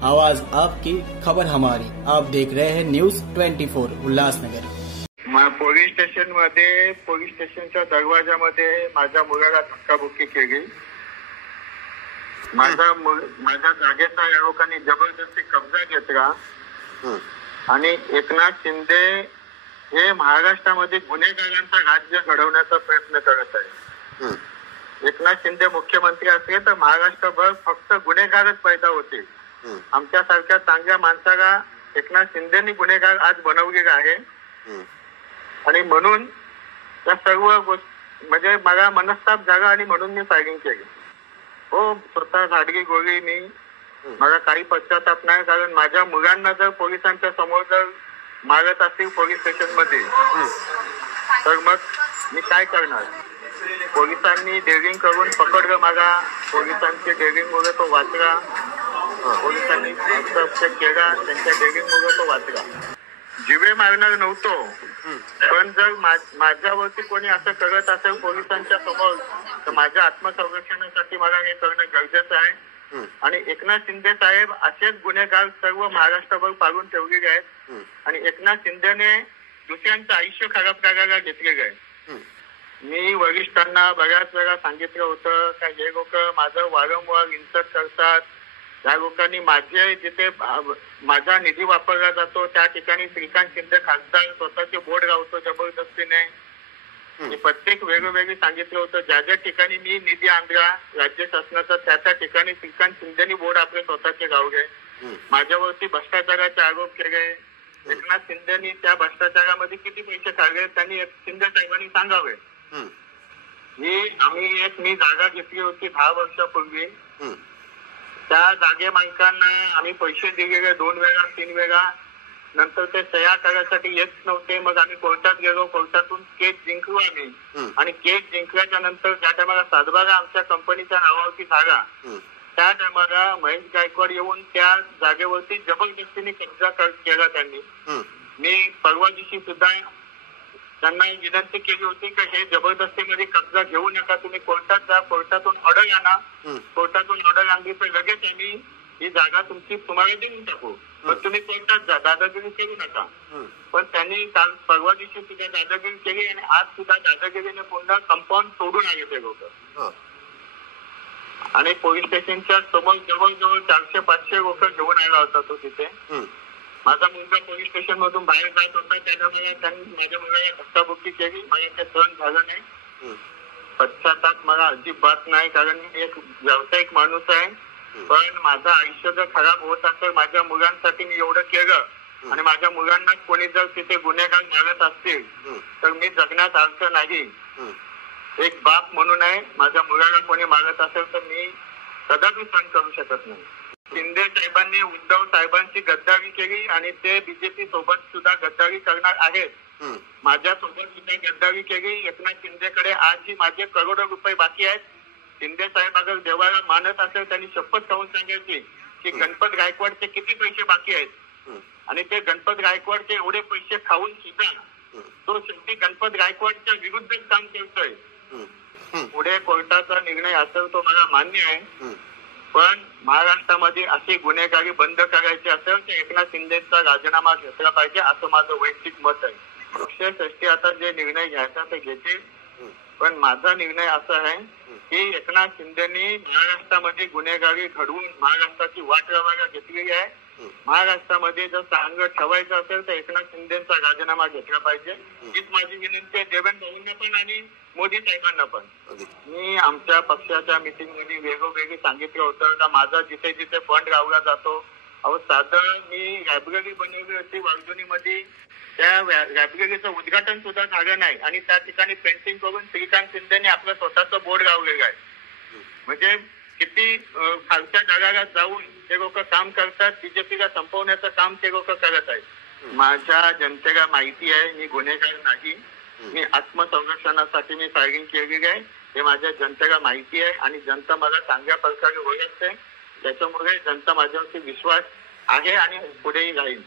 आवाज आपकी, खबर हमारी। आप देख रहे हैं न्यूज 24 उल्लासनगर। पोलीस स्टेशनच्या दरवाजामध्ये माझ्या मुलाला धक्काबुक्की केली। माझ्या जागेचा या लोकांनी जबरदस्ती कब्जा घेतला आणि एकनाथ शिंदे हे महाराष्ट्रामध्ये गुन्हेगारांचा राज्य घडवण्याचा प्रयत्न करत आहे। एकनाथ शिंदे मुख्यमंत्री असले तर महाराष्ट्रभर फक्त गुन्हेगारच पैदा होते। आमच्यासारख्या चांगल्या माणसाला एकनाथ शिंदेनी गुन्हेगार आज बनवलेला आहे आणि म्हणून त्या सर्व म्हणजे मला मनस्ताप झाला आणि म्हणून मी फायरिंग केली। हो, स्वतः झाडगी गोळी मी मला काही पश्चाताप नाही, कारण माझ्या मुलांना जर पोलिसांच्या समोर जर मारत असतील पोलीस स्टेशन मध्ये तर मग मी काय करणार। पोलिसांनी डेअरिंग करून पकडलं मला, पोलिसांची डेअरिंग मुळे तो वाचला, पोलिसांनी केला, त्यांच्या डेअरिंग मुळे तो वाचला। जीवे मारणार नव्हतो, पण जर माझ्यावरती कोणी असं करत असेल पोलिसांच्या समोर तर माझ्या आत्मसंरक्षणासाठी मला हे करणं गरजेचं आहे। आणि एकनाथ शिंदे साहेब असेच गुन्हेगार सर्व महाराष्ट्रभर पाडून ठेवलेले आहेत आणि एकनाथ शिंदेने दुसऱ्यांचं आयुष्य खराब करायला घेतलेलं आहे। मी वरिष्ठांना बऱ्याच वेळा सांगितलं होतं का हे लोक माझं वारंवार इन्सल्ट करतात, या लोकांनी माझे जिथे माझा निधी वापरला जातो त्या ठिकाणी श्रीकांत शिंदे खासदार स्वतःचे बोर्ड लावतो जबरदस्तीने। मी प्रत्येक वेगवेगळी सांगितलं होतं, ज्या ज्या ठिकाणी मी निधी आणला राज्य शासनाचा त्या ठिकाणी श्रीकांत शिंदेनी बोर्ड आपले स्वतःचे लावले। माझ्यावरती भ्रष्टाचाराचे आरोप केले। एकनाथ शिंदेनी त्या भ्रष्टाचारामध्ये किती पैसे काढले त्यांनी शिंदे साहेबांनी सांगावे। मी जागा घेतली होती 10 वर्षापूर्वी, त्या जागे मालकांना आम्ही पैसे दिलेले 2 वेळा 3 वेळा, नंतर ते सह्या करायसाठी येत नव्हते। मग आम्ही कोर्टात गेलो, कोर्टातून केस जिंकलो आम्ही आणि केस जिंकल्याच्या नंतर ज्या टायमाला सातबारा आमच्या कंपनीच्या नावावरती झाला त्या टायमाला महेश गायकवाड येऊन त्या जागेवरती जबरदस्तीने कब्जा केला त्यांनी। मी परवा दिवशी सुद्धा त्यांना विनंती केली होती की हे जबरदस्तीमध्ये कब्जा घेऊ नका, तुम्ही कोर्टात जा, कोर्टातून ऑर्डर आणा। कोर्टातून ऑर्डर आणली तर लगेच आम्ही ही जागा तुमची तुम्हाला देऊन टाकू, पण तुम्ही कोर्टात जा, दादागिरी करू नका। पण त्यांनी काल परवा दिवशी सुद्धा दादागिरी केली आणि आज सुद्धा दादागिरीने पुन्हा कंपाऊंड सोडून आले ते लोक आणि पोलीस स्टेशनच्या समोर जवळजवळ 400-500 लोक घेऊन आला होता तो तिथे। माझा मुलगा पोलीस स्टेशन मधून बाहेर जात होता, त्यामुळे त्यांनी माझ्या मुलाला धक्काबुक्की केली। मला ते सहन झालं नाही, पश्चाताप मला अजिबात नाही, कारण मी एक व्यावसायिक माणूस आहे। पण माझं आयुष्य जर खराब होत असेल, माझ्या मुलांसाठी मी एवढं केलं आणि माझ्या मुलांना कोणी जर तिथे गुन्हेगार मारत असतील तर मी जगण्यात अर्थ नाही। एक बाप म्हणून आहे, माझ्या मुलाला कोणी मारत असेल तर मी कदापि सहन करू शकत नाही। शिंदे साहेबांनी उद्धव साहेबांची गद्दारी केली आणि ते बीजेपी सोबत सुद्धा गद्दारी करणार आहेत। माझ्या सोबत सुद्धा गद्दारी केली। एकनाथ शिंदेकडे आजही माझे करोडो रुपये बाकी आहेत। शिंदे साहेब अगर देवाला मानत असेल त्यांनी शपथ खाऊन सांगायची की गणपत गायकवाडचे किती पैसे बाकी आहेत आणि ते गणपत गायकवाडचे एवढे पैसे खाऊन सुद्धा तो शेवटी गणपत गायकवाडच्या विरुद्ध काम करतोय। पुढे कोर्टाचा निर्णय असेल तो मला मान्य आहे, पण महाराष्ट्रामध्ये अशी गुन्हेगारी बंद करायची असेल तर एकनाथ शिंदेचा राजीनामा घेतला पाहिजे असं माझं वैयक्तिक मत आहे। पक्षश्रेष्ठी आता जे निर्णय घ्यायचा ते घेते, पण माझा निर्णय असा आहे की एकनाथ शिंदेनी महाराष्ट्रामध्ये गुन्हेगारी घडवून महाराष्ट्राची वाट लावायला घेतलेली आहे। महाराष्ट्रामध्ये जर चांगलं ठेवायचं असेल तर एकनाथ शिंदेचा राजीनामा घेतला पाहिजे, हीच माझी विनंती आहे देवेंद्र भाऊंना पण आणि मोदी साहेबांना पण। मी आमच्या पक्षाच्या मिटिंग मध्ये वेगवेगळी सांगितलं होतं का माझा जिथे जिथे फंड लावला जातो, अहो साधं मी लायब्ररी बनवली होती वालजुनीमध्ये, त्या लायब्ररीचं उद्घाटन सुद्धा झालं नाही आणि त्या ठिकाणी पेंटिंग करून श्रीकांत शिंदेने आपलं स्वतःचं बोर्ड लावलेलं आहे। म्हणजे किती खालच्या जगाला जाऊन ते लोक काम करतात, बीजेपीला संपवण्याचं काम ते लोक करत आहेत। माझ्या जनतेला माहिती आहे मी गुन्हेगार नाही, मी आत्मसंरक्षणासाठी मी फायरिंग केलेली आहे, हे माझ्या जनतेला माहिती आहे आणि जनता मला चांगल्या प्रकारे ओळखते। त्याच्यामुळे जनता माझ्यावरती विश्वास आहे आणि पुढेही राहील।